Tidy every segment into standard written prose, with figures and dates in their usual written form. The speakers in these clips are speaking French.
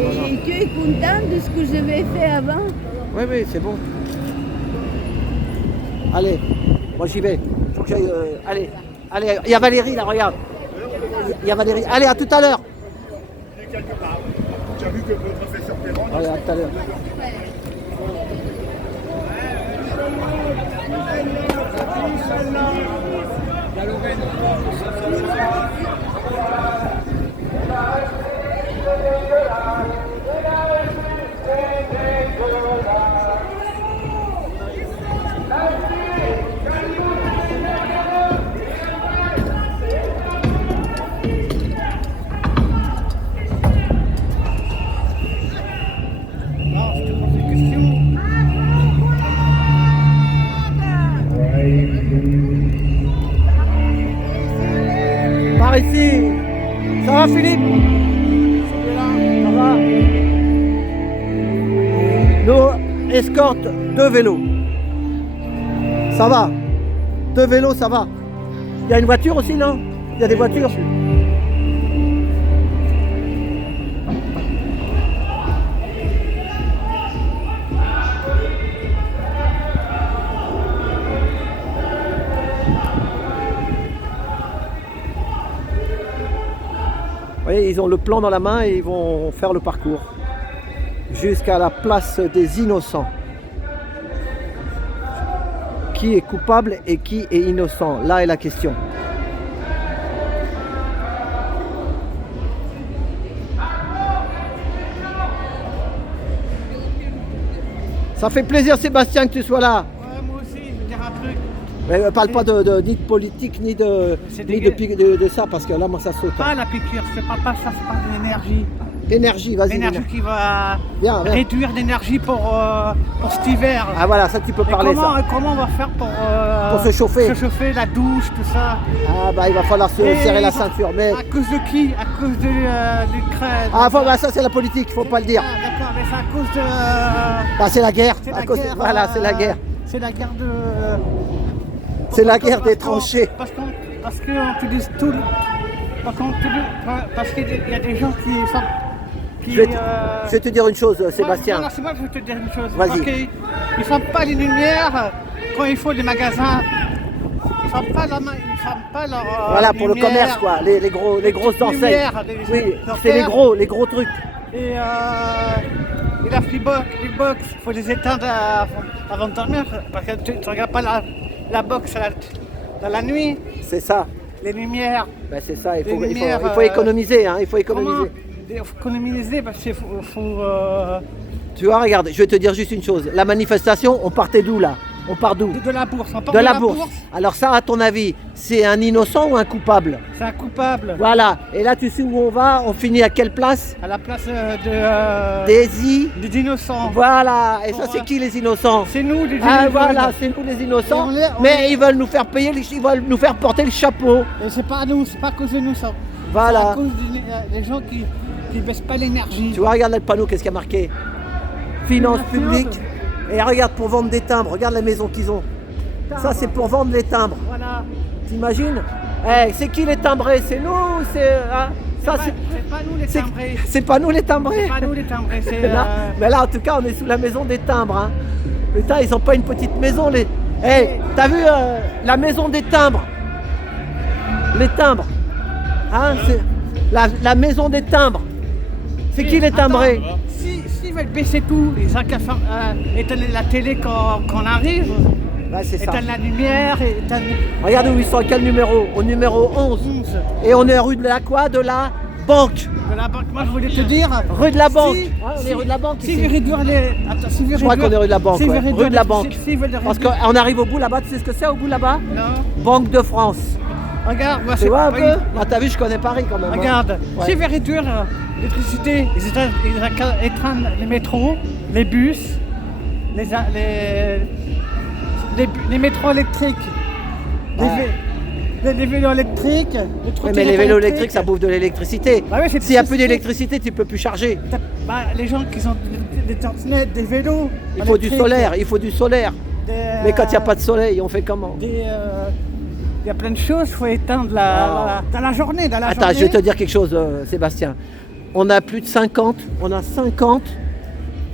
voilà. Et tu es content de ce que j'avais fait avant? Oui, oui, c'est bon. Allez, moi j'y vais. Faut que j'aille. Allez, allez, il y a Valérie là, regarde. Il y a Valérie. Allez, à tout à l'heure. Quelque part. Tu as vu que le professeur Perron. Allez, à tout à l'heure. Par ici. Ça va Philippe? Ça va? Nous escorte 2 vélos. Ça va? 2 vélos, ça va. Il y a une voiture aussi, non? Il y a des voitures? Vous voyez, ils ont le plan dans la main et ils vont faire le parcours jusqu'à la place des innocents. Qui est coupable et qui est innocent? Là est la question. Ça fait plaisir Sébastien que tu sois là. Ouais, moi aussi, je veux dire un truc. Mais parle pas ni de politique ni de ça parce que là moi ça saute. Pas la piqûre, c'est pas ça, c'est pas de l'énergie. L'énergie, vas-y. L'énergie qui va Viens. réduire l'énergie pour cet hiver. Ah voilà, ça tu peux parler ça. Comment on va faire pour se chauffer. Se chauffer, la douche, tout ça. Ah bah il va falloir se serrer la ceinture. Mais... À cause de qui? À cause de l'Ukraine. Ah bah, ça c'est la politique, faut pas le dire. Ah, d'accord, mais c'est à cause de... Bah c'est la guerre. C'est À la cause... guerre, Voilà, c'est la guerre. C'est la guerre de... C'est la guerre des tranchées. Parce qu'on utilise tout... Parce qu'il y a des gens qui sont... Je vais te dire une chose, Sébastien. Voilà, c'est moi que je vais te dire une chose. Vas-y. Parce qu'ils ne ferment pas les lumières quand il faut des magasins. Ils ne ferment pas leur... Voilà, pour le commerce, quoi. Les grosses enseignes. Oui, c'est les gros trucs. Et la Freebox, les box, il faut les éteindre avant de dormir. Parce que tu ne regardes pas la box dans la nuit. C'est ça. Les lumières. Ben c'est ça, il faut lumières, économiser, hein, il faut économiser. Il faut économiser parce qu'il faut Tu vois, regarde, je vais te dire juste une chose. La manifestation, on partait d'où là? On part d'où? de la bourse. On part De la bourse. Alors ça, à ton avis, c'est un innocent ou un coupable? C'est un coupable. Voilà. Et là, tu sais où on va? On finit à quelle place? À la place des innocents. Voilà. Et ça, c'est qui les innocents? C'est nous les innocents. Ah voilà, c'est nous les innocents. Mais ils veulent nous faire payer, ils veulent nous faire porter le chapeau. Et c'est pas à nous, c'est pas à cause de nous ça. Voilà. C'est à cause des gens qui baissent pas l'énergie. Tu vois, regarde là le panneau, qu'est-ce qu'il y a marqué? Finances publiques. Et regarde, pour vendre des timbres, regarde la maison qu'ils ont. Ça, c'est pour vendre les timbres. Voilà. T'imagines? C'est qui les timbrés? C'est nous? C'est pas nous les timbrés. C'est pas nous les timbrés? C'est pas nous les timbrés. Mais là, en tout cas, on est sous la maison des timbres. Hein. Putain, ils ont pas une petite maison. T'as vu la maison des timbres? Les timbres. Hein, c'est la maison des timbres. C'est qui les timbrés? S'ils veulent baisser tout, ils ont qu'à éteindre la télé quand on arrive. Bah, c'est ça. Éteindre la lumière. Regarde où ils sont, à quel numéro? Au numéro 11. Et on est rue de la quoi? De la banque. De la banque. Moi, je voulais te dire. Rue de la banque. On est rue de la banque. Si vous réduire les. Attends, si vous je crois qu'on est rue de la banque. Rue de la banque. Parce qu'on arrive au bout là-bas, tu sais ce que c'est au bout là-bas? Non. Banque de France. Regarde, moi c'est. Tu vois un peu? Bah, t'as vu, je connais Paris quand même. Regarde, hein. si vous réduire l'électricité, ils éteignent les métros, les bus, les métros électriques, les vélos électriques. Mais les vélos électriques, ça bouffe de l'électricité. Bah oui, s'il n'y a plus d'électricité, tu peux plus charger. Bah, les gens qui ont des trottinettes, des vélos. Il faut du solaire, Mais quand il n'y a pas de soleil, on fait comment? Il y a plein de choses, il faut éteindre dans la journée. Attends, je vais te dire quelque chose, Sébastien. on a plus de 50, on a 50,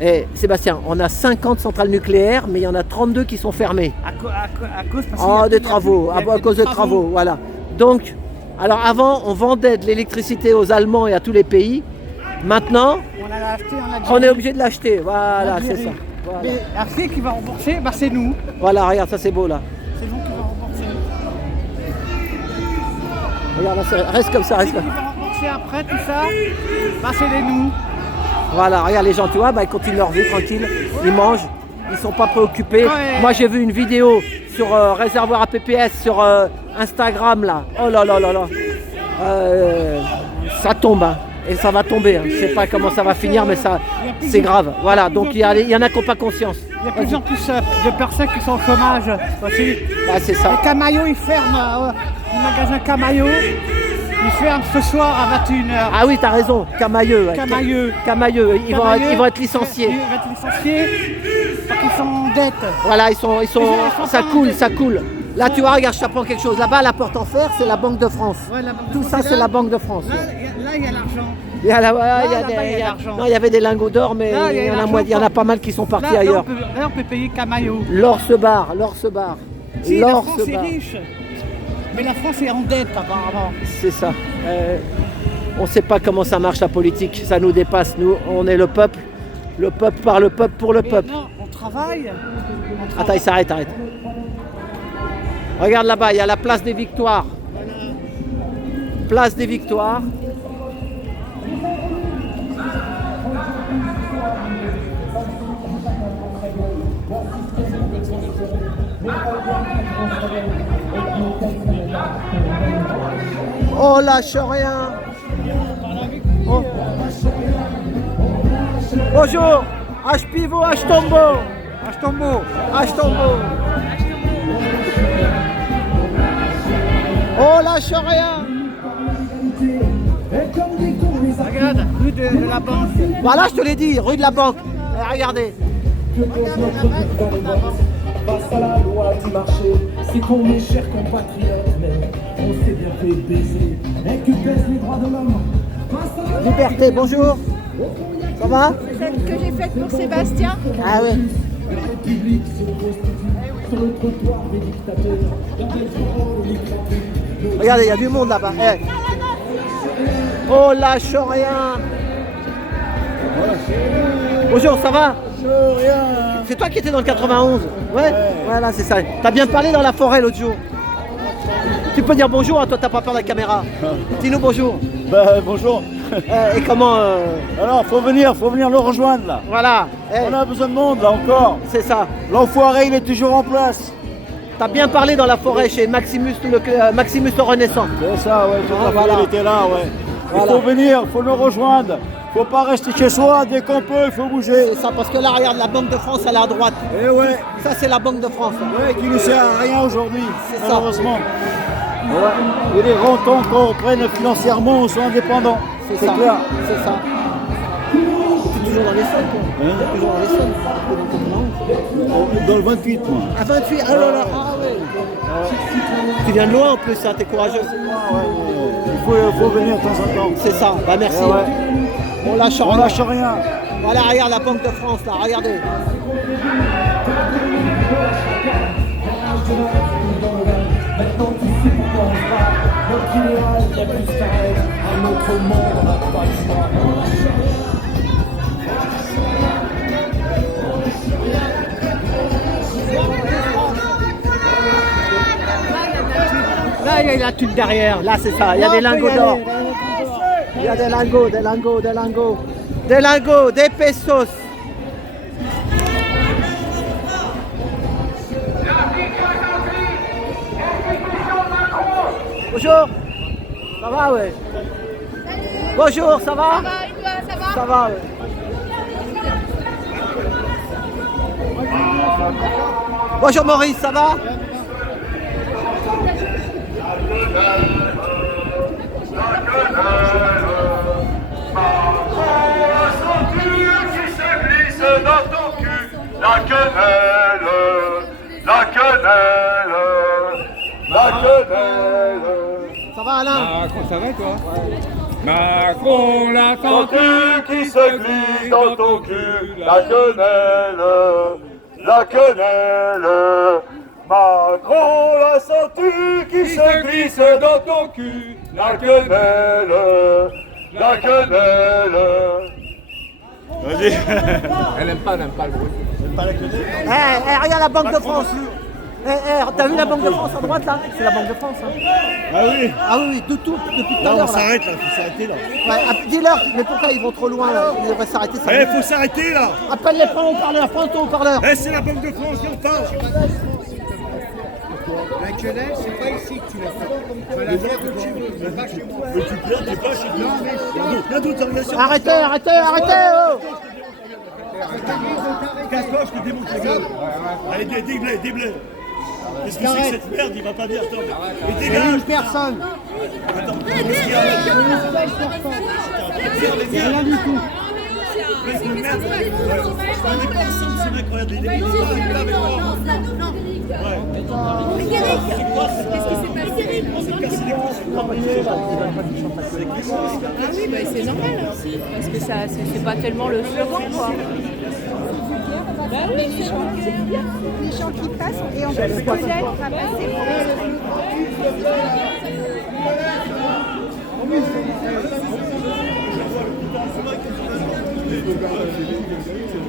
et Sébastien, on a 50 centrales nucléaires, mais il y en a 32 qui sont fermées. À cause parce Oh, qu'il y a- des travaux, il y a à cause de travaux, voilà. Donc, alors avant, on vendait de l'électricité aux Allemands et à tous les pays. Maintenant, On l'a acheté en Algérie. on est obligé de l'acheter. Voilà, c'est Algérie. ça. Voilà. Mais après, qui va rembourser, bah, c'est nous. Voilà, regarde, ça c'est beau là. C'est nous qui va rembourser. Regarde, là, reste comme ça, Qui reste comme ça. va rembourser après tout ça, bah, c'est les nous. Voilà, regarde les gens, tu vois, bah, ils continuent leur vie tranquille, ils mangent, ils sont pas préoccupés. Ouais. Moi j'ai vu une vidéo sur réservoir à PPS sur Instagram là. Oh là là là là. Ça tombe, hein. Et ça va tomber. Hein. Je sais pas comment ça va finir, mais ça, c'est grave. Voilà, donc il y en a qui n'ont pas conscience. Il y a de plus en plus de personnes qui sont au chômage aussi. Ah, c'est ça. Le Camaillot, il ferme, le magasin Camaillot, il ferme ce soir à 21h. Ah oui, t'as raison, Camailleux. Ouais. Camailleux. Camailleux, ils vont Camailleux, être licenciés. Ils vont être licenciés parce qu'ils sont en dette. Voilà, ça pas coule, ça coule. Là, tu vois, regarde, je t'apprends quelque chose. Là-bas, la porte en fer, c'est la Banque de France. Ouais, la Banque de Tout France ça, est c'est là. la Banque de France. Là, il y a l'argent. Il y a là-bas, il y a de l'argent. non, il y avait des lingots d'or, mais Là, il y a il y en a l'argent il y en a pas mal qui sont partis Là, ailleurs. on peut payer Camaillot. L'or se barre, l'or se barre. Si, la L'or France se est barre. riche. Mais la France est en dette apparemment. C'est ça. On ne sait pas comment ça marche la politique, ça nous dépasse. Nous, on est le peuple par le peuple pour le Mais peuple. non, on travaille. Attends, il s'arrête, arrête. Regarde là-bas, il y a la place des Victoires. Place des Victoires. Oh, lâche rien. Oh. Bonjour. H pivot, H tombeau. H tombeau. H tombeau. Oh, lâche rien. Regarde, rue de la Banque. Voilà, je te l'ai dit, rue de la Banque. Regardez. Face à la loi du marché, c'est qu'on est chers compatriotes, mais on s'est bien fait baiser. Et que pèsent les droits de l'homme. Face à la Liberté, bonjour. Ça va? Celle que j'ai faite pour Sébastien. Ah oui. la République se prostitue sur le trottoir des dictateurs. Dans les Regardez, il y a du monde là-bas. Eh. Oh, lâche rien. Bonjour, ça va? C'est toi qui étais dans le 91? Ouais. Voilà, c'est ça. T'as bien parlé dans la forêt l'autre jour. Tu peux dire bonjour, hein, toi t'as pas peur de la caméra. Dis-nous bonjour. Bonjour. Et comment Alors, faut venir le rejoindre là. Voilà. Eh, On a besoin de monde là encore. c'est ça. L'enfoiré, il est toujours en place. T'as bien parlé dans la forêt chez Maximus le Renaissant. C'est ça, ouais. Tout Ah, à fait, voilà. il était là, ouais. Voilà. Il faut venir, il faut nous rejoindre. Faut pas rester chez soi, dès qu'on peut, il faut bouger. C'est ça, parce que là, regarde, la Banque de France, elle est à droite. Et ouais, Ça, c'est la Banque de France. Là. ouais, qui ne sert à rien aujourd'hui, C'est ça. malheureusement. Ouais. Il est grand temps qu'on prenne financièrement, on soit indépendant. C'est ça. clair. C'est ça. T'es toujours dans les sols, toi. Hein? T'es toujours dans les sols. T'es dans le 91. Dans le 28, moi. À 28, ah là là, ah ouais. Tu viens de loin en plus, ça, t'es courageux. Il faut venir de temps en temps. C'est ça, bah merci. Eh ouais. On lâche On rien. lâche rien. Voilà, regarde la Banque de France, là, regardez. Maintenant tu sais pourquoi on se bat. Notre idéal n'est plus carré. Un autre monde, on n'a pas le choix. Là, il y a la tuile derrière. Là, c'est ça, il y a Là, des on peut lingots y d'or. aller, là, on peut voir. Il y a des lingots, des lingots, des lingots. Des lingots, des pesos. Bonjour. Ça va, ouais. Bonjour, ça va? Ça va, et toi, ça va? Ça va, ouais. Bonjour Maurice, ça va? Qui se glisse dans ton cul, la quenelle, la quenelle, la quenelle. Ça va Alain? Ça va toi? Macron, la Sens-tu qui se glisse dans ton cul, la quenelle, la quenelle. Macron, la sens-tu qui se glisse dans ton cul, la quenelle, la quenelle. Vas-y. Elle aime pas le bruit. Regarde la Banque de France. T'as vu la Banque de France à droite là? C'est la Banque de France. Hein. Ah oui. Ah oui, depuis tout à Là, l'heure. on s'arrête là, faut s'arrêter là. Ouais, dis-leur, mais pourquoi ils vont trop loin là? Ils devraient s'arrêter. Ça Eh, faut s'arrêter là. Appelle-les, prends au haut-parleur, prends ton haut-parleur. Eh, c'est la Banque de France, viens pas. La quenelle, c'est pas ici que tu l'as fait. Tu vas la faire où tu veux, pas chez moi. Mais tu pleures, t'es pas chez toi. Viens d'autorisation. Arrêtez oh. Casse-toi, je te démonte la gueule. Allez, déblais. Qu'est-ce que c'est que cette merde? Il va pas bien, attends. Mais dégage. Personne. Attends, qu'est-ce qu'il y a? Rien du tout. Espèce de merde. On n'est pas ensemble, ce mec, regarde, il est là avec moi. Mais Eric, qu'est-ce qui s'est passé? Ah oui, bah c'est normal aussi, parce que ça, c'est pas tellement le slogan, quoi. Bah oui, les gens qui passent et on peut se poser à passer.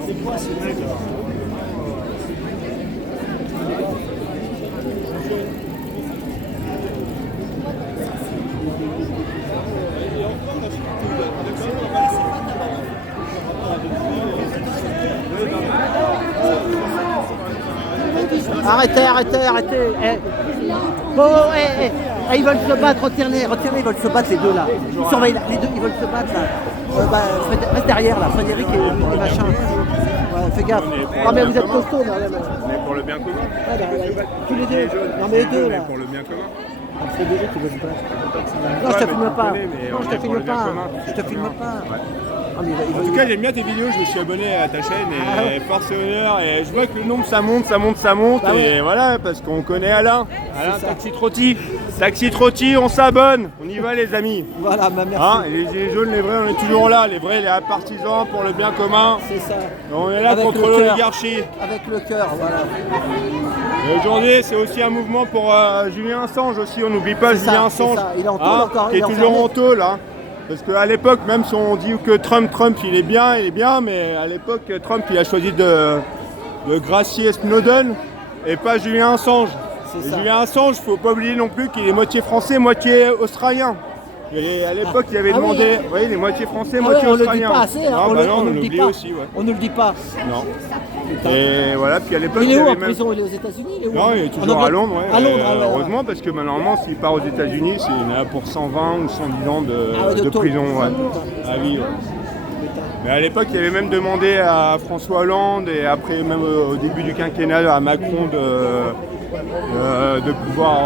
C'est quoi ce mec là? Arrêtez. Ils veulent se battre, retirez, ils veulent se battre les deux là. Surveille les deux, ils veulent se battre là. Reste derrière là, Frédéric et machin. Ouais, fais gaffe. Non mais vous êtes costauds là. Mais pour le bien commun. Tous les deux. Non mais les deux Mais là. pour le bien commun. Frédéric, il veut se battre. Non, je te filme pas. Non, je te filme pas. Je te filme pas. Ah, mais En tout cas, j'aime bien tes vidéos, je me suis abonné à ta chaîne et force et honneur. Et je vois que le nombre ça monte. Bah et oui. voilà, parce qu'on connaît Alain. Taxi Trotti, on s'abonne. On y va, les amis. Voilà, bah merci. Hein, et les gilets jaunes, les vrais, on est toujours là. Les vrais, les partisans pour le bien commun. C'est ça. On est là Avec contre le cœur. l'oligarchie. Avec le cœur, voilà. Et aujourd'hui, c'est aussi un mouvement pour Julien Assange aussi. On n'oublie pas C'est ça, Julien c'est Assange, ça. Il est en tôle encore, qui il est est toujours enfermé. en tôle. Hein. Parce qu'à l'époque, même si on dit que Trump, il est bien, mais à l'époque, Trump, il a choisi de gracier Snowden et pas Julien Assange. C'est Et ça. Julien Assange, faut pas oublier non plus qu'il est moitié français, moitié australien. Et à l'époque, il avait demandé, oui. oui, il est moitié français, Ah moitié ouais, on le dit australien. pas assez, hein. Non, on on ne le dit l'oublie pas. aussi, ouais. On ne le dit pas. Non. Et voilà, puis à l'époque, Il est il y où en avait même... prison? Il est aux États-Unis? Il est où? Non, il est En toujours à Angleterre Londres, ouais. À Londres, ah ouais, heureusement, parce que normalement, s'il part aux États-Unis, il est là pour 120 ou 110 ans de de tôle. prison. Ouais. Ah oui, ouais. Mais à l'époque, il avait même demandé à François Hollande et après, même au début du quinquennat, à Macron de pouvoir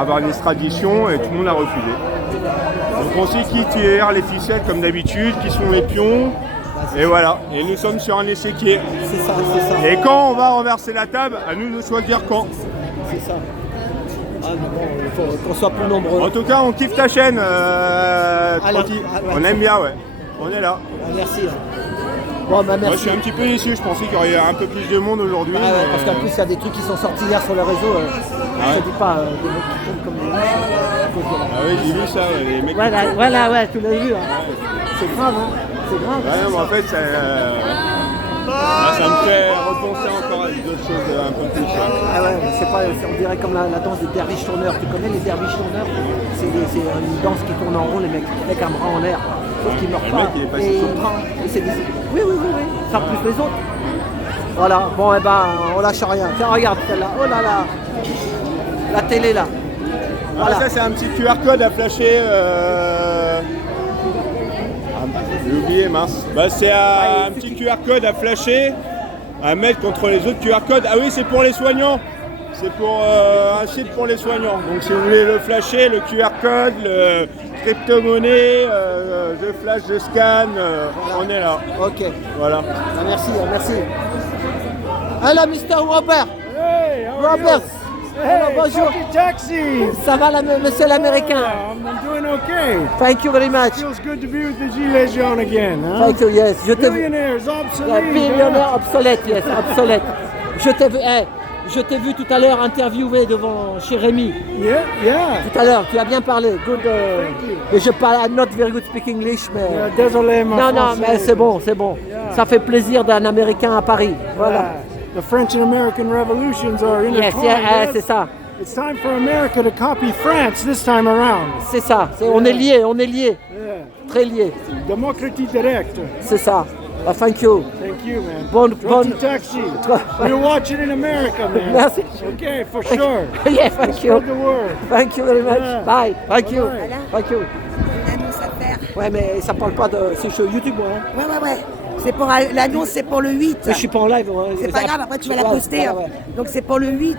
avoir une extradition et tout le monde a refusé. Donc on sait qui tire les ficelles comme d'habitude, qui sont les pions. Et voilà, et nous sommes sur un échiquier. C'est ça, c'est ça. Et quand on va renverser la table, à nous de choisir quand. C'est ça. Ah, mais bon, il faut qu'on soit plus nombreux. En tout cas, on kiffe ta chaîne, Trotti. ah, ouais. On aime bien, ouais. On est là. Ah, merci. Bon, bah Moi, je merci. suis un petit peu déçu. Je pensais qu'il y aurait un peu plus de monde aujourd'hui. Ah ouais, mais- parce qu'en plus, il y a des trucs qui sont sortis hier sur le réseau. Je te dis pas, des mecs qui tombent comme des à cause de la- Ah oui, j'ai vu ça, ouais, les mecs. Voilà, ouais, tu l'as vu. Hein. C'est grave, hein. C'est grave. Ouais, non, mais en fait, ça me fait repenser encore à d'autres choses un peu plus. Ah ouais, on dirait comme la danse des derviches tourneurs. Tu connais les derviches tourneurs? C'est une danse qui tourne en rond, les mecs, avec un bras en l'air. Sauf qu'ils meurent le pas. mec, il est passé Et sous il le prend. Et c'est des... Oui. Ça plus les autres. Voilà, bon, et ben, on lâche rien. Tiens, regarde celle-là. Oh là là. La télé là. Voilà. Ah, ça, c'est un petit QR code à flasher. J'ai oublié, mince. Bah, c'est un petit QR code à flasher, à mettre contre les autres QR codes. Ah oui, c'est pour les soignants. C'est pour un site pour les soignants. Donc si vous voulez le flasher, le QR code, le crypto-monnaie, je flash, je scanne, on est là. Ok. Voilà. Ah, merci. Hello, Mr. Robert. Hey, how are you? Robert. Hello, bonjour. Taxi. Ça va, monsieur l'américain? I'm doing okay. Thank you very much. Feels good to be with the Gilets jaunes again, huh? Thank you, yes. Je t'ai vu. Billionaires, Yeah, obsolete. billionaire obsolète, yes, obsolète. Je t'ai vu tout à l'heure interviewé devant chez Rémi. Yeah. Tout à l'heure, tu as bien parlé. Good. Et je parle, I'm not very good speak English, mais. Désolé, mon Non, français. mais c'est bon, c'est bon. Ça fait plaisir d'un Américain à Paris. Voilà. Yeah. The French and American revolutions are Yes, intertwined. yeah, c'est ça. It's time for America to copy France this time around. C'est ça. On est liés, Yeah. très liés. Démocratie directe. C'est ça. Thank you. Thank you, man. Bonne. Taxi. We'll watch it in America, man. Merci. Okay, for sure. Yeah, thank you. Spread the word. Thank you very much. Yeah. Bye. Thank you. Bye. Thank you. Une annonce à faire. Ouais, mais ça parle pas de. C'est sur YouTube, moi. Hein. Ouais. C'est pour l'annonce, c'est pour le 8. Mais je suis pas en live. Moi. C'est pas grave, après tu vas la Ouais, poster. ouais. Donc c'est pour le 8,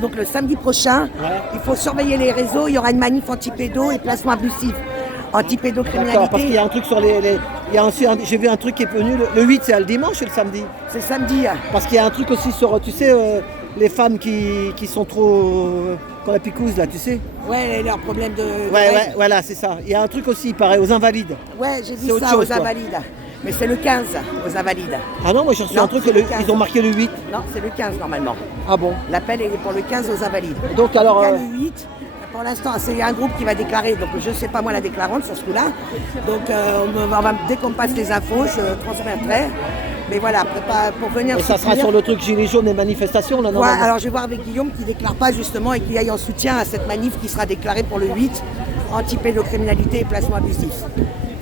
donc le samedi prochain. Ouais. Il faut surveiller les réseaux, il y aura une manif anti-pédo et placement abusif. D'accord, Anti-pédocriminalité. parce qu'il y a un truc sur les. Il y a aussi j'ai vu un truc qui est venu. Le 8, c'est le dimanche ou le samedi? C'est samedi. Parce qu'il y a un truc aussi sur. Tu sais, les femmes qui sont trop. Quand la picouse, là, tu sais? Ouais, leurs problèmes de. Ouais, voilà, c'est ça. Il y a un truc aussi, il paraît, aux invalides. Ouais, j'ai C'est vu autre ça chose, aux quoi. Invalides. Mais c'est le 15 aux Invalides. Ah non, moi j'ai reçu Non, un truc, c'est le 15. ils ont marqué le 8. Non, c'est le 15 normalement. Ah bon? L'appel est pour le 15 aux Invalides. Donc alors. Il y a le 8. Pour l'instant, c'est un groupe qui va déclarer, donc je ne sais pas moi la déclarante sur ce coup-là. Donc dès qu'on passe les infos, je transmettrai. Mais voilà, pour venir Et ça sera soutenir- sur le truc Gilets jaunes et manifestations, là, Ouais, normalement. alors je vais voir avec Guillaume qui ne déclare pas justement et qui aille en soutien à cette manif qui sera déclarée pour le 8, anti-pédocriminalité et placement abusif.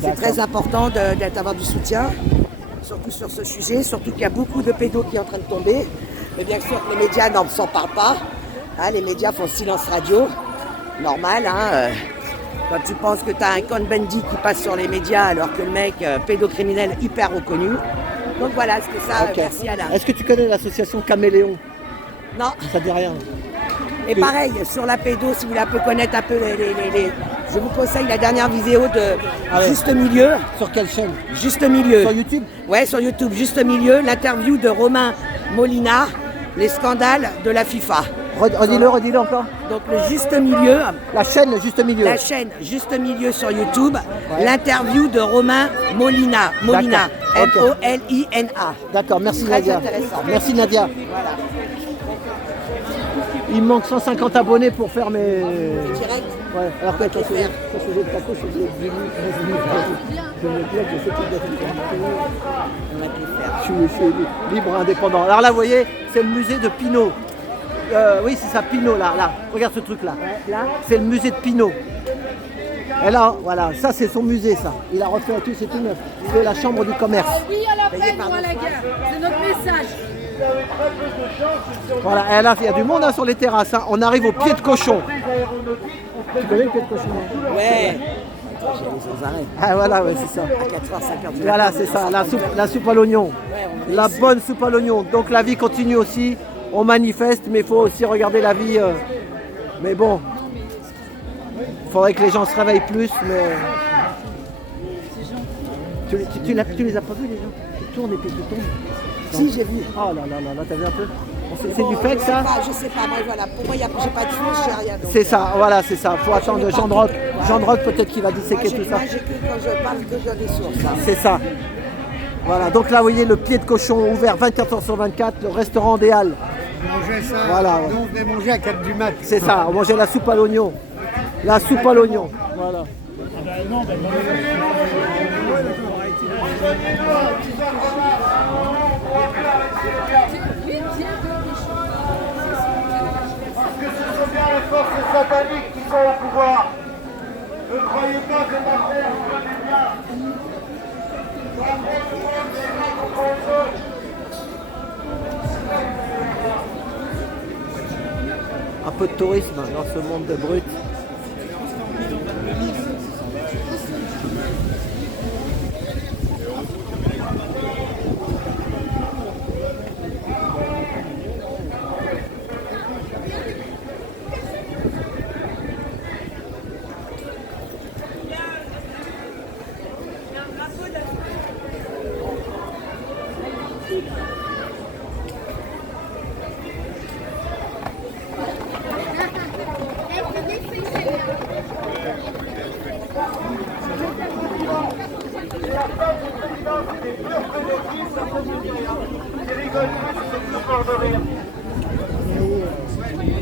C'est très important d'avoir du soutien, surtout sur ce sujet, surtout qu'il y a beaucoup de pédos qui sont en train de tomber. Mais bien sûr, les médias n'en s'en parlent pas. Hein, les médias font silence radio. Normal, hein. Quand tu penses que tu as un Cohn-Bendit qui passe sur les médias alors que le mec, pédocriminel hyper reconnu. Donc voilà, c'est ça, Ok. merci Alain. Est-ce que tu connais l'association Caméléon? Non, Ça te dit rien? et pareil, sur la pédo, si vous voulez un peu connaître un peu je vous conseille la dernière vidéo de Ah ouais. Juste Milieu. Sur quelle chaîne? Juste Milieu. Sur YouTube? Ouais, sur YouTube, Juste Milieu, l'interview de Romain Molina, les scandales de la FIFA. Redis-le encore. Donc le Juste Milieu, La chaîne, le juste milieu. la chaîne Juste Milieu sur YouTube, l'interview de Romain Molina. Molina, D'accord. Ok. M-O-L-I-N-A. D'accord, merci Très Nadia. intéressant. Merci Nadia. Voilà. Il me manque 150 abonnés pour faire mes. Direct. Ouais, alors que quand je faisais le taco, je faisais du je me plais de ce type d'activité. Je suis libre indépendant. Alors là, vous voyez, c'est le musée de Pinault. Oui, c'est ça, Pinault, là. Regarde ce truc-là. Là, c'est le musée de Pinault. Et là, voilà, ça c'est son musée, ça. Il a refait tout, c'est tout neuf. C'est la chambre du commerce. Oui à la paix, nous à la guerre. C'est notre message. Voilà, et là, il y a du monde hein, sur les terrasses. Hein. On arrive au pied de cochon. Tu connais le pied de cochon? Ouais. Ah voilà, ouais, c'est ça. À 4h50. Voilà, c'est ça, la soupe à l'oignon. La bonne soupe à l'oignon. Donc la vie continue aussi. On manifeste, mais il faut aussi regarder la vie. Mais bon, il faudrait que les gens se réveillent plus. Mais tu les as pas vus les gens? Qui tournent et puis qui tombent. Si, j'ai vu. Oh là, t'as vu un peu? C'est du fake ça? Je sais pas, moi voilà. Pour moi, j'ai pas de source, j'ai rien. donc, C'est ça, voilà, c'est ça. Faut attendre Jean de Rock. Jean de Rock peut-être qu'il va disséquer tout ça. Moi, j'ai que quand je parle que j'ai des sources. hein. C'est ça. Voilà, donc là, vous voyez le pied de cochon ouvert 24h/24, le restaurant des Halles. On mangeait ça. Voilà, ouais. Nous, on venait manger à 4 du mat. C'est ça, on mangeait la soupe à l'oignon. La soupe à l'oignon. Voilà. Parce que ce sont bien les forces sataniques qui sont au pouvoir. Ne croyez pas que ma terre vous connaît bien. Un peu de tourisme dans ce monde de brut.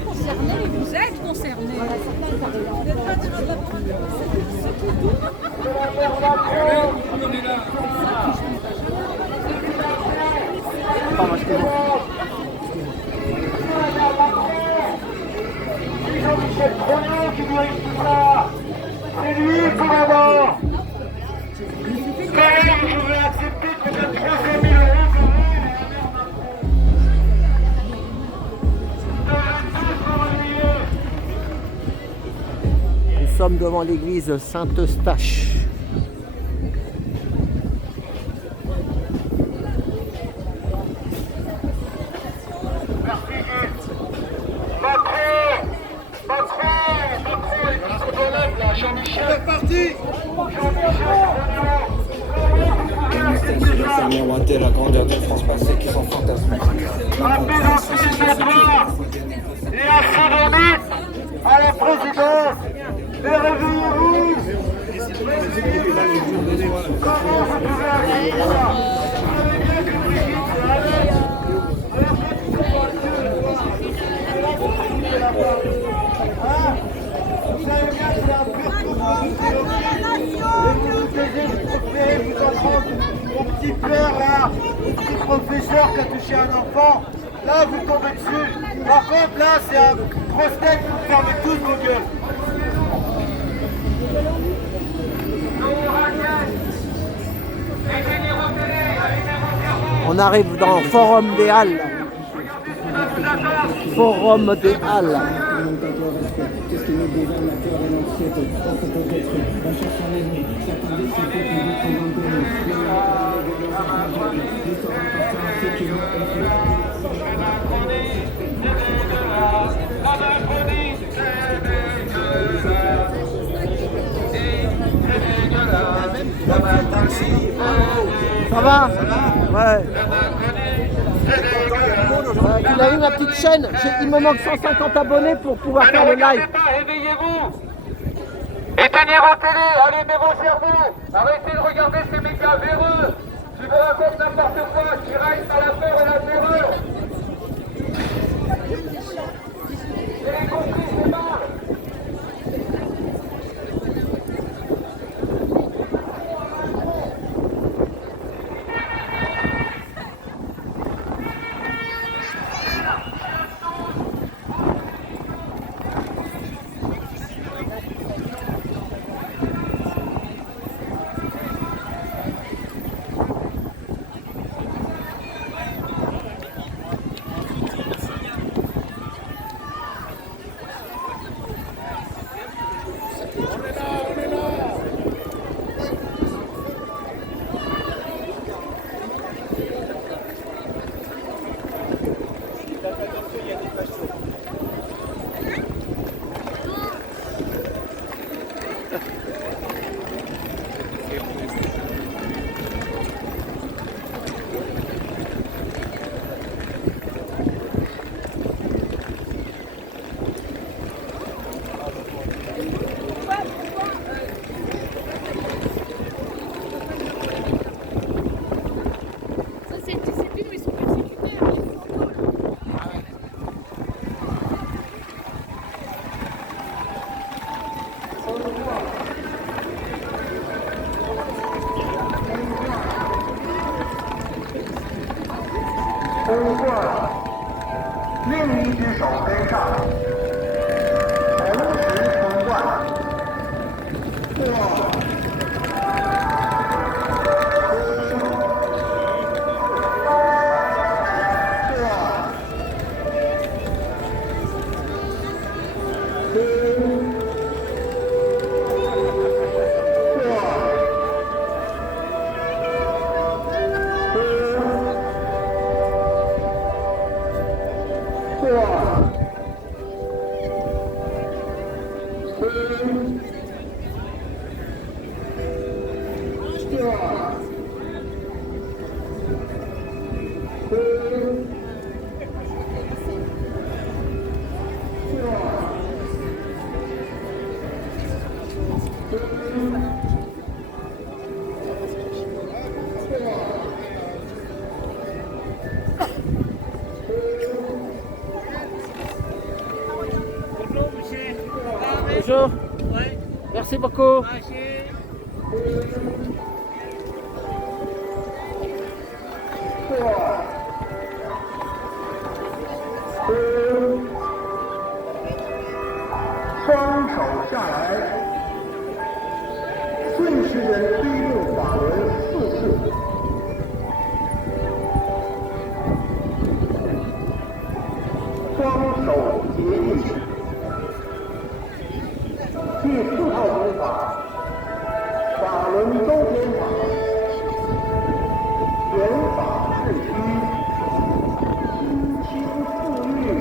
Concernés, vous êtes concernés. Vous n'êtes pas des Jean-Michel Trogneux qui dirige tout ça. C'est lui, commandant. Quand même, je vais accepter peut-être 300 000 euros quand même. Nous sommes devant l'église Saint-Eustache. C'est parti. Faire miroiter la grandeur de France passée qui sont fantasmés. Et à Saint-Denis, à la présidence, mais réveillez-vous. Comment vous pouvez arriver là? Vous savez bien que Brigitte, c'est un mec. Alors quand tu sais pas que là-bas, hein? Vous savez bien que c'est un pur vous en prendre mon petit père là, mon petit professeur qui a touché un enfant, là vous tombez dessus. Par contre là c'est un grosse tête, vous fermez tous vos gueules. On arrive dans le Forum des Halles. Forum des Halles. Qu'est-ce qui nous gouverne la peur et l'anxiété? On se peut détruire, on cherche son ennemi. Certains disent qu'il faut qu'on vous prenne en données. L'histoire appartient à ceux qui l'ont écrit. Ça va? Ouais. Tu l'as vu ma petite chaîne? Il me manque 150 abonnés pour pouvoir faire le live. Réveillez-vous. Éteignez vos télé, allumez vos cerveaux. Arrêtez de regarder ces médias véreux qui vous racontent n'importe quoi, qui restent à la peur et la terreur. Vous avez compris, c'est mal. Bonjour. Merci beaucoup.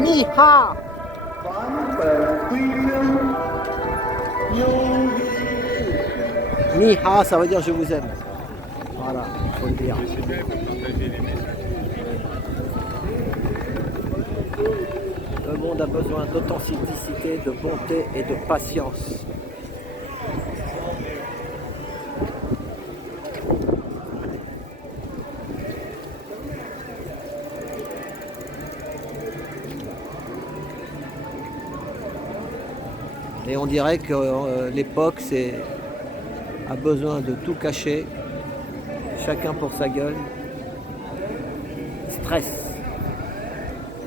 Ni ha. Ni ha, ça veut dire je vous aime. Voilà, faut le dire. Le monde a besoin d'authenticité, de bonté et de patience. Et on dirait que l'époque a besoin de tout cacher, chacun pour sa gueule. Stress.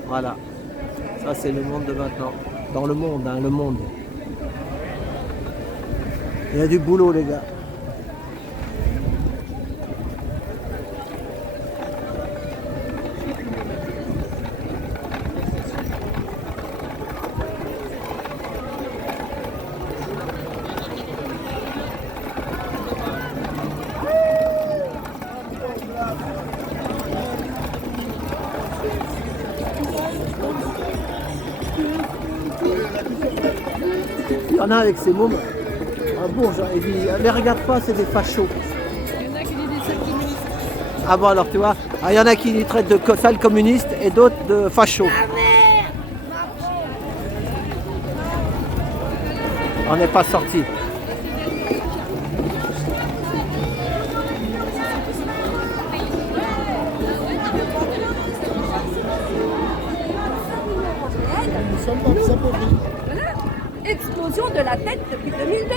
Voilà. Ça c'est le monde de maintenant. Dans le monde, hein, le monde. Il y a du boulot les gars. Il y en a avec ces mômes. Un bourge, il dit, les regarde pas, c'est des fachos. Il y en a qui disent des sales communistes. Ah bon alors tu vois, il y en a qui les traitent de sales communistes et d'autres de fachos. On n'est pas sorti. Explosion de la dette depuis 2002.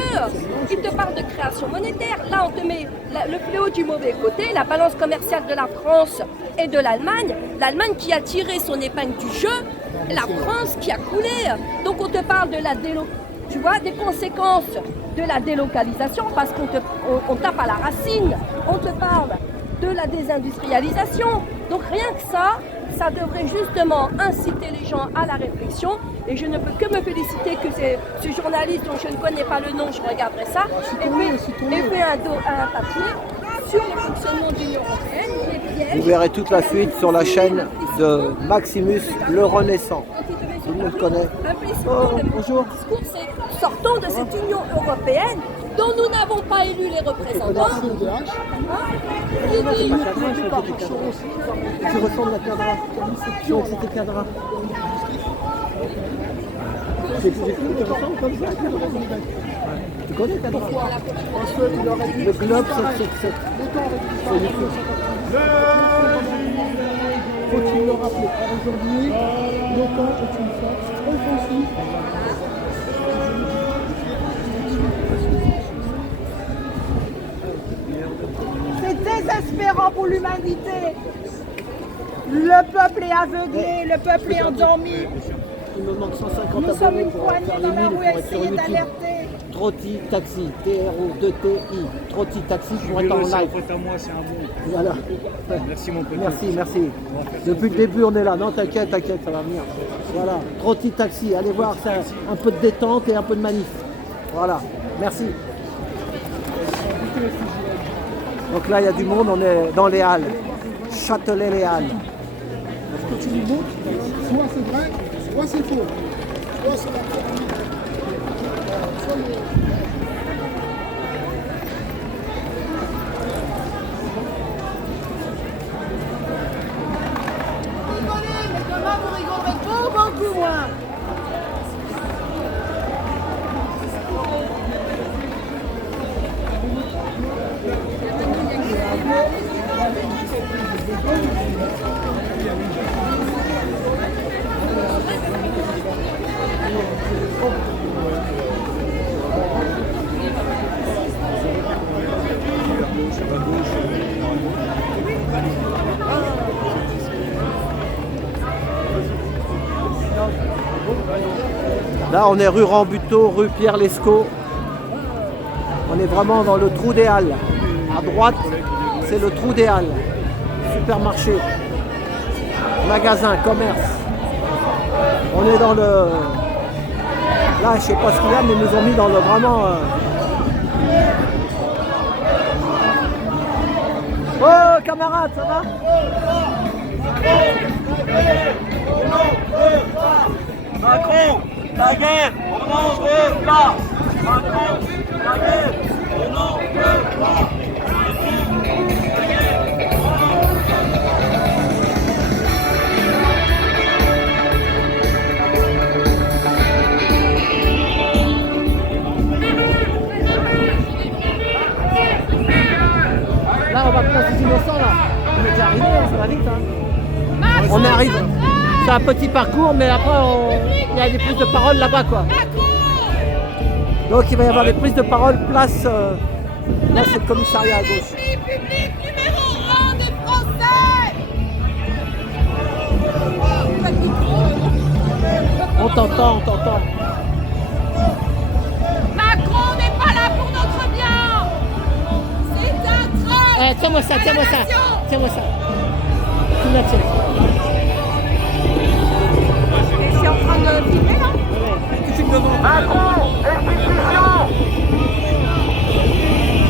Il te parle de création monétaire. Là, on te met le fléau du mauvais côté, la balance commerciale de la France et de l'Allemagne. L'Allemagne qui a tiré son épingle du jeu, la France qui a coulé. Donc, on te parle de tu vois, des conséquences de la délocalisation parce qu'on tape à la racine. On te parle de la désindustrialisation. Donc, rien que ça devrait justement inciter les gens à la réflexion. Et je ne peux que me féliciter que ce journaliste dont je ne connais pas le nom, je regarderai ça, et fait un papier sur le fonctionnement de l'Union européenne, les pièges. Vous verrez toute la suite sur la chaîne de Maximus le Renaissant. Tout le monde connaît. Oh, bonjour. Le discours, c'est sortons de cette Union européenne dont nous n'avons pas élu les représentants. Tu ressembles à Cadra. C'était Cadra. Tu ressembles comme ça à Cadra. Tu connais Cadra? Le globe 777. Faut-il le rappeler? Aujourd'hui, l'OTAN est une force offensive. C'est désespérant pour l'humanité. Le peuple est aveuglé, le peuple est endormi. Il me manque 150 Nous sommes abonnés une pour poignée faire dans les la 1000 rue pour à être sur essayer YouTube. d'alerter. Trotti Taxi, TRO2TI, Trotti Taxi pour être en live. À moi, c'est un bon. Voilà. Merci mon petit. Merci. Depuis le début on est là. Non t'inquiète, ça va venir. Voilà. Trotti Taxi, allez voir, c'est un peu de détente et un peu de manif. Voilà. Merci. Donc là il y a du monde, on est dans les Halles. Châtelet-les Halles. Ce que tu nous montres, soit c'est vrai, soit c'est faux. Soit c'est la Demain, vous rigolerez beaucoup moins. Là, on est rue Rambuteau, rue Pierre Lescaut. On est vraiment dans le trou des Halles. À droite, c'est le trou des Halles. Supermarché, magasin, commerce. On est dans le... Là, je sais pas ce qu'il y a, mais ils nous ont mis dans le vraiment... Oh, camarade, ça va? Macron, la guerre, on n'en veut pas. Macron, la guerre, on n'en veut pas. Là, on va place des Innocents, là. On est déjà arrivé, hein, ça va vite. Hein. On arrive. C'est un petit parcours, mais après, il y a des prises de parole là-bas, quoi. Donc, il va y avoir des prises de parole place... là, c'est le commissariat à gauche. Public numéro 1 des Français. On t'entend, on t'entend. Macron n'est pas là pour notre bien. C'est un traître. Tiens-moi ça, tiens-moi ça. Tiens-moi ça. Tu la tiens. Et c'est en train de filmer là? Macron, institution.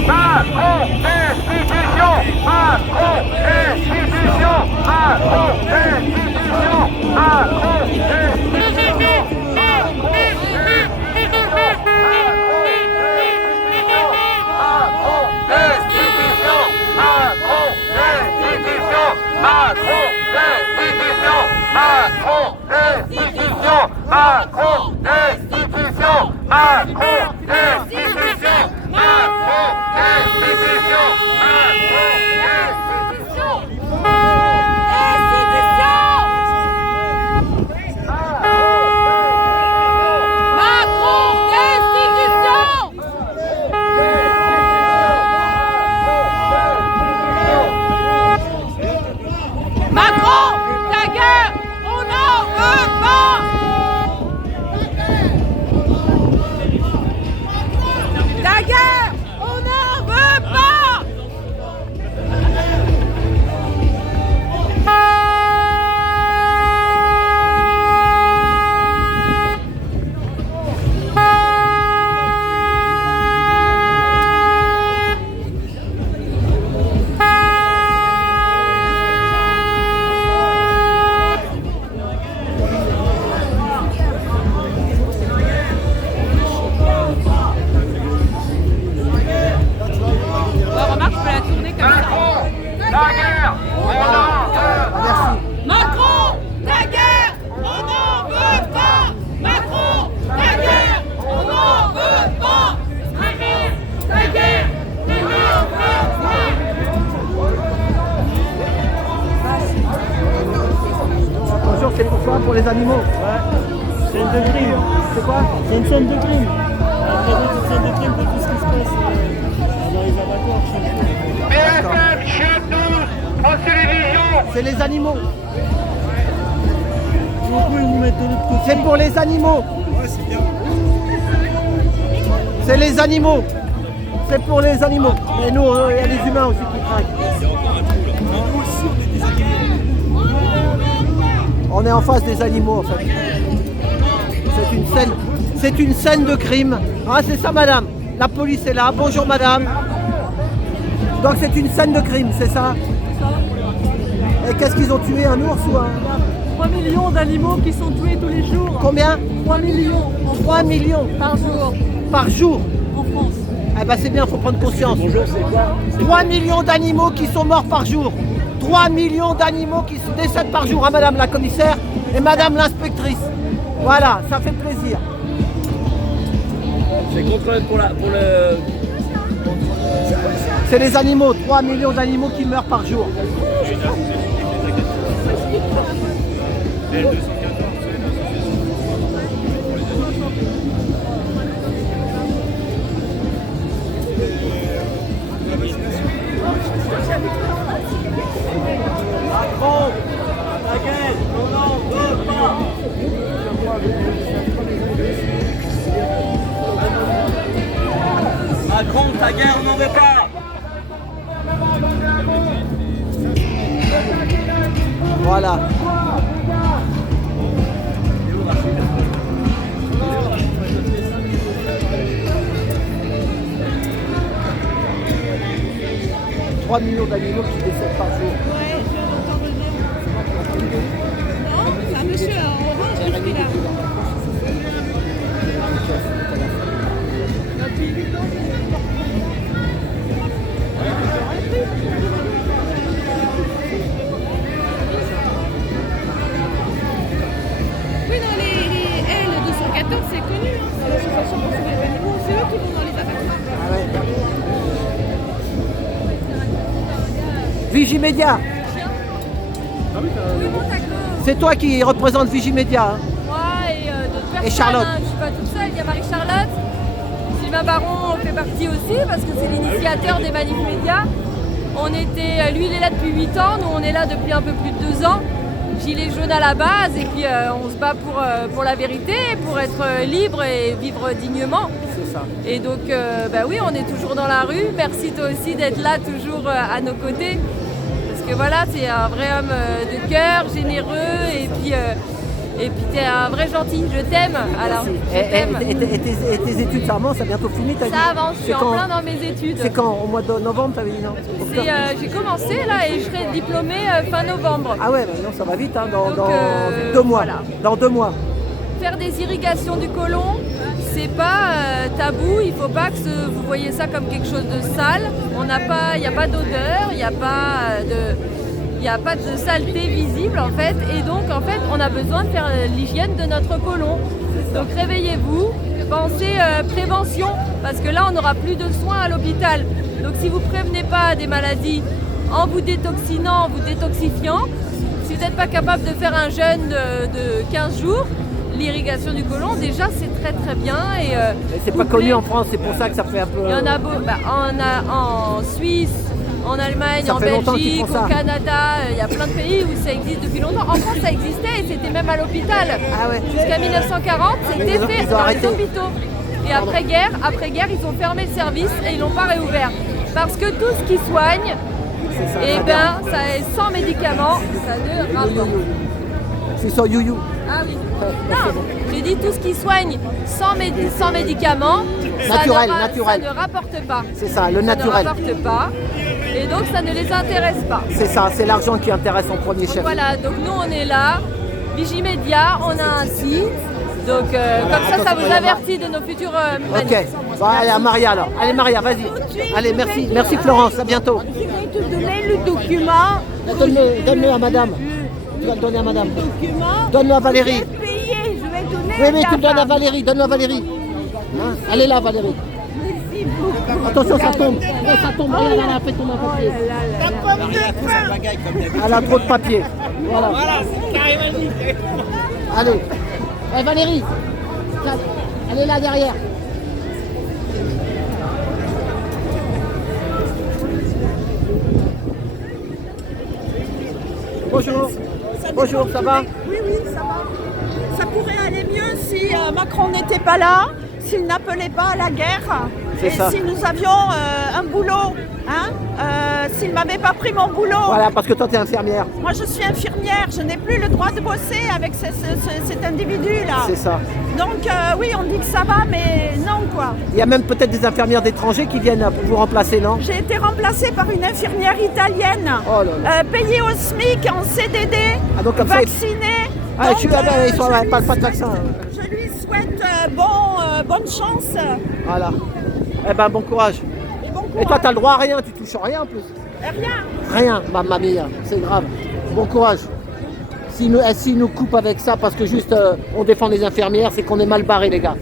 Macron, institution. Macron, institution. Macron, institution. Macron, institution. C'est pourquoi? Pour les animaux? Ouais, c'est une de crime. C'est quoi? C'est une scène de crime. Après, c'est une scène de crime de tout ce qui se passe dans les abattoirs chaque jour. BFM, chaîne 12, en télévision. C'est les animaux. Vous pouvez vous mettre de l'autre côté. C'est pour les animaux. Ouais, c'est bien. C'est les animaux. C'est pour les animaux. Mais nous, il y a les humains aussi qui craquent. C'est encore un coup là. Nous aussi, on est des animaux. On est en face des animaux en fait. C'est une scène de crime. Ah, c'est ça madame. La police est là. Bonjour madame. Donc c'est une scène de crime, c'est ça? Et qu'est-ce qu'ils ont tué? Un ours ou un... 3 millions d'animaux qui sont tués tous les jours. Combien? 3 millions. 3 millions par jour. Par jour? En France. Eh ben c'est bien, il faut prendre conscience. Bonjour, c'est quoi? 3 millions d'animaux qui sont morts par jour. 3 millions d'animaux qui se décèdent par jour, hein, madame la commissaire et madame l'inspectrice. Voilà, ça fait plaisir. C'est contre pour le... C'est les animaux, 3 millions d'animaux qui meurent par jour. Macron, la guerre, on n'en veut pas. Voilà. « 3 millions d'animaux qui décèdent par jour. » Ouais, je l'entends redire. Non, c'est un monsieur orange qui est là. Oui, dans les L214, c'est connu. Hein. C'est l'association pour sauver les animaux. C'est eux qui vont dans les abattoirs. Ah ouais. Vigimédia. Oui, bon, d'accord. C'est toi qui représente Vigimédia. Hein. Moi et d'autres personnes. Et Charlotte. Hein. Je suis pas toute seule, il y a Marie-Charlotte. Sylvain Baron fait partie aussi parce que c'est l'initiateur des manifs médias. Lui il est là depuis 8 ans, nous on est là depuis un peu plus de 2 ans. Gilets jaunes à la base et puis on se bat pour la vérité, pour être libre et vivre dignement. C'est ça. Et donc oui, on est toujours dans la rue. Merci toi aussi d'être là toujours à nos côtés. Parce que voilà, c'est un vrai homme de cœur, généreux et puis t'es un vrai gentil, je t'aime. Alors, je t'aime. Et tes études, ça avance, ça a bientôt fini ta vie. Ça avance, je suis en plein dans mes études. C'est quand? Au mois de novembre, t'avais dit non? J'ai commencé là et je serai diplômée fin novembre. Ah ouais, non, ça va vite, hein, dans 2 mois. Voilà. Dans 2 mois. Faire des irrigations du côlon, c'est pas tabou, il faut pas que vous voyez ça comme quelque chose de sale. Il n'y a pas d'odeur, il n'y a pas de saleté visible en fait, et donc en fait on a besoin de faire l'hygiène de notre côlon. Donc réveillez-vous, pensez prévention, parce que là on n'aura plus de soins à l'hôpital. Donc si vous ne prévenez pas des maladies en vous détoxinant, en vous détoxifiant, si vous n'êtes pas capable de faire un jeûne de 15 jours, l'irrigation du côlon déjà c'est très très bien. Et c'est pas connu en France, c'est pour ça que ça fait un peu... Il y en a en Suisse, en Allemagne, en Belgique, au Canada, il y a plein de pays où ça existe depuis longtemps. En France, ça existait et c'était même à l'hôpital. Ah ouais. Jusqu'à 1940, c'était fait dans les hôpitaux. Et après-guerre, ils ont fermé le service et ils l'ont pas réouvert. Parce que tout ce qui soigne, ça est sans médicaments, ça ne rapporte. C'est sans you-you. Ah oui. Non, j'ai dit tout ce qui soigne sans médicaments, naturel. Ça ne rapporte pas. C'est ça, le naturel. Ça ne rapporte pas. Et donc ça ne les intéresse pas. C'est ça, c'est l'argent qui intéresse en premier chef. Voilà, donc nous on est là, Vigimédia, on a un site. Donc comme ça vous avertit de nos futurs manifs. Ok, bon, allez à Maria alors. Allez Maria, vas-y. Allez, merci Florence, à bientôt. Je vais te donner le document. Donne-le à madame. Tu vas le donner à madame. Donne-le à Valérie. Je vais donner. Oui, mais tu le donnes à Valérie, donne-le à Valérie. Hein, elle est là Valérie. Attention, ça tombe. Ça tombe, elle a fait tomber un papier. Elle a trop de papier. Voilà, c'est carré magique. Allez. Valérie, elle est là derrière. Bonjour. Bonjour, ça va? Oui, ça va. Ça pourrait aller mieux si Macron n'était pas là, s'il n'appelait pas à la guerre. Et si nous avions un boulot, s'il ne m'avait pas pris mon boulot. Voilà, parce que toi tu es infirmière. Moi je suis infirmière, je n'ai plus le droit de bosser avec cet individu-là. C'est ça. Donc oui, on dit que ça va, mais non quoi. Il y a même peut-être des infirmières d'étrangers qui viennent pour vous remplacer, non? J'ai été remplacée par une infirmière italienne, payée au SMIC, en CDD, vaccinée. Ils sont pas de vaccin. Je lui souhaite bonne chance. Voilà. Eh ben bon courage. Et toi t'as le droit à rien, tu touches rien en plus. Rien, mamma mia, c'est grave. Bon courage. S'ils nous coupent avec ça parce que juste on défend les infirmières, c'est qu'on est mal barré les gars.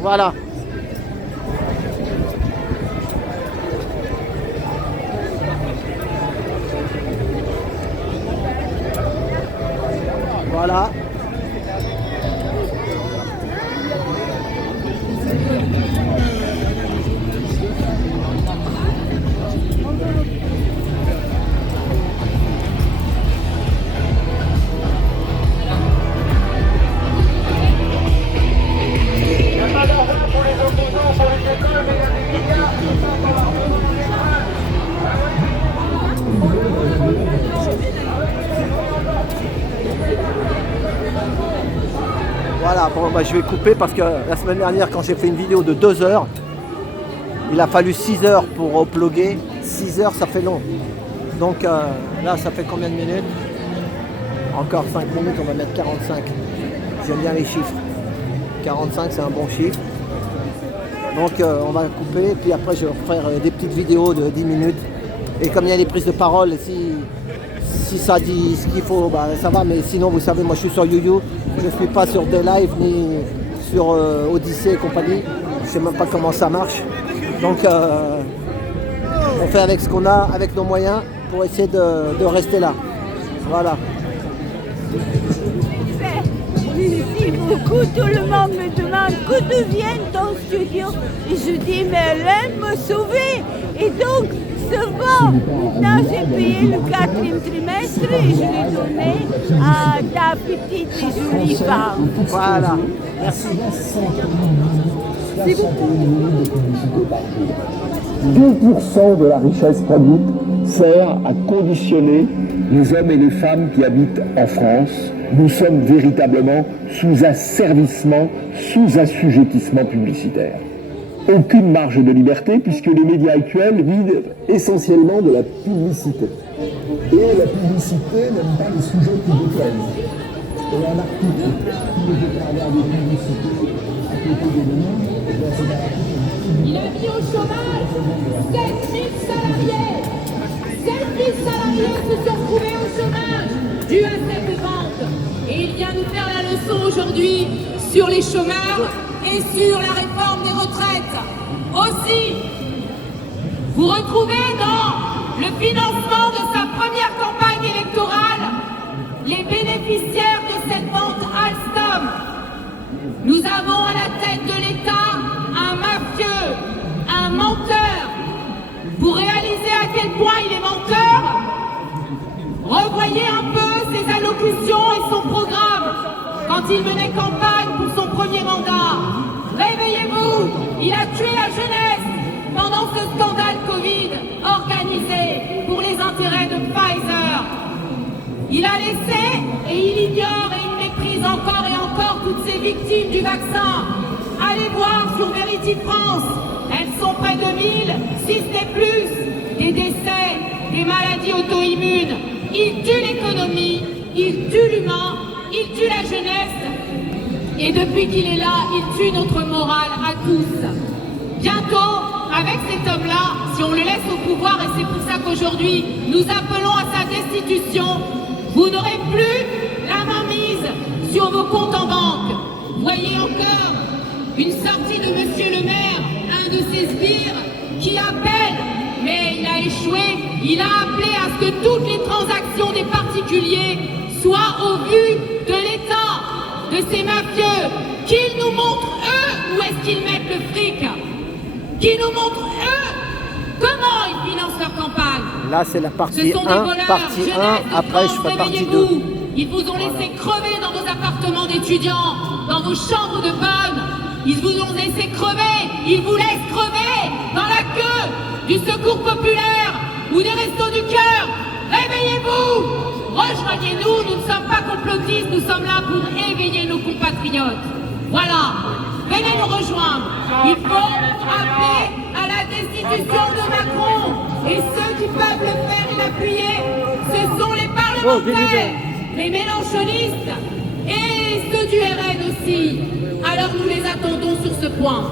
Voilà. Voilà. Voilà, bon, bah, je vais couper parce que la semaine dernière, quand j'ai fait une vidéo de 2 heures, il a fallu 6 heures pour uploader. 6 heures, ça fait long. Donc là, ça fait combien de minutes? Encore 5 minutes, on va mettre 45. J'aime bien les chiffres. 45, c'est un bon chiffre. Donc on va couper, puis après je vais faire des petites vidéos de 10 minutes. Et comme il y a des prises de parole, si ça dit ce qu'il faut, bah, ça va. Mais sinon, vous savez, moi je suis sur YouYou. Je ne suis pas sur D-Live ni sur Odyssée et compagnie. Je ne sais même pas comment ça marche. Donc on fait avec ce qu'on a, avec nos moyens, pour essayer de rester là. Voilà. Merci beaucoup, tout le monde me demande que devienne ton studio. Et je dis, mais elle aime me sauver. Et donc, c'est bon. Maintenant, j'ai payé le 4e trimestre et je l'ai donné à ta petite et jolie femme. Voilà, merci. C'est beaucoup. 2% de la richesse produite sert à conditionner les hommes et les femmes qui habitent en France. Nous sommes véritablement sous asservissement, sous assujettissement publicitaire. Aucune marge de liberté puisque les médias actuels vivent essentiellement de la publicité. Et la publicité n'aime pas les sujets qui déplaisent. Et un article qui ne veut pas avoir de publicité à côté des noms, c'est un article. Il a mis au chômage 7000 salariés. 7000 salariés se sont retrouvés au chômage dû à cette vente. Et il vient nous faire la leçon aujourd'hui sur les chômeurs et sur la réforme des retraites. Aussi, vous retrouvez dans le financement de sa première campagne électorale les bénéficiaires de cette vente Alstom. Nous avons à la tête de l'État un mafieux, un menteur. Vous réalisez à quel point il est menteur? Revoyez un peu ses allocutions et son programme quand il menait campagne pour son premier mandat. Réveillez-vous, il a tué la jeunesse pendant ce scandale Covid organisé pour les intérêts de Pfizer. Il a laissé et il ignore et il méprise encore et encore toutes ces victimes du vaccin. Allez voir sur Vérité France, elles sont près de 1000, si ce n'est plus, des décès, des maladies auto-immunes. Il tue l'économie, il tue l'humain, il tue la jeunesse. Et depuis qu'il est là, il tue notre morale à tous. Bientôt, avec cet homme-là, si on le laisse au pouvoir, et c'est pour ça qu'aujourd'hui, nous appelons à sa destitution, vous n'aurez plus la main mise sur vos comptes en banque. Voyez encore une sortie de Monsieur le maire, un de ses sbires, qui appelle, mais il a échoué, il a appelé à ce que toutes les transactions des particuliers soient au vu de l'État, de ces mafieux, qu'ils nous montrent eux où est-ce qu'ils mettent le fric, qu'ils nous montrent eux comment ils financent leur campagne. Là c'est la partie 1, partie 1, après je ferai partie 2. Ils vous ont laissé crever dans vos appartements d'étudiants, dans vos chambres de bonne. Ils vous ont laissé crever, ils vous laissent crever dans la queue du secours populaire ou des restos du cœur. Réveillez-vous, rejoignez-nous, nous ne sommes pas complotistes, nous sommes là pour éveiller nos compatriotes. Voilà, venez nous rejoindre. Il faut appeler à la destitution de Macron. Et ceux qui peuvent le faire et l'appuyer, ce sont les parlementaires, les mélenchonistes et ceux du RN aussi. Alors nous les attendons sur ce point.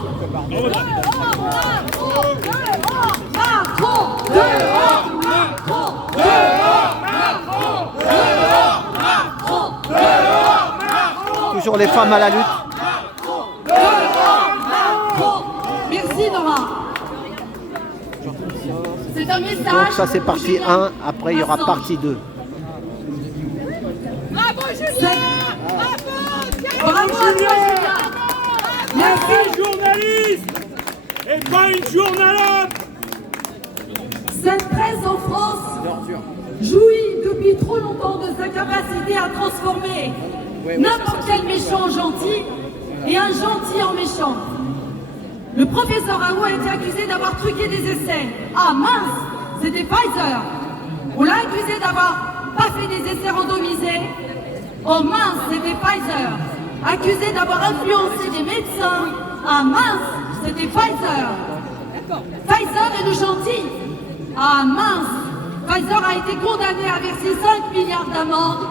Toujours les femmes à la lutte. Merci Nora. C'est un message. Donc ça c'est partie 1, après il y aura partie 2. Bravo Julien. Bravo Julien. Merci journaliste et pas une journalope. Cette presse en France jouit depuis trop longtemps de sa capacité à transformer n'importe quel méchant en gentil et un gentil en méchant. Le professeur Raoult a été accusé d'avoir truqué des essais. Ah mince, c'était Pfizer. On l'a accusé d'avoir pas fait des essais randomisés. Oh mince, c'était Pfizer. accusé d'avoir influencé des médecins. Ah mince, c'était Pfizer. Pfizer est le gentil. Ah mince, Pfizer a été condamné à verser 5 milliards d'amende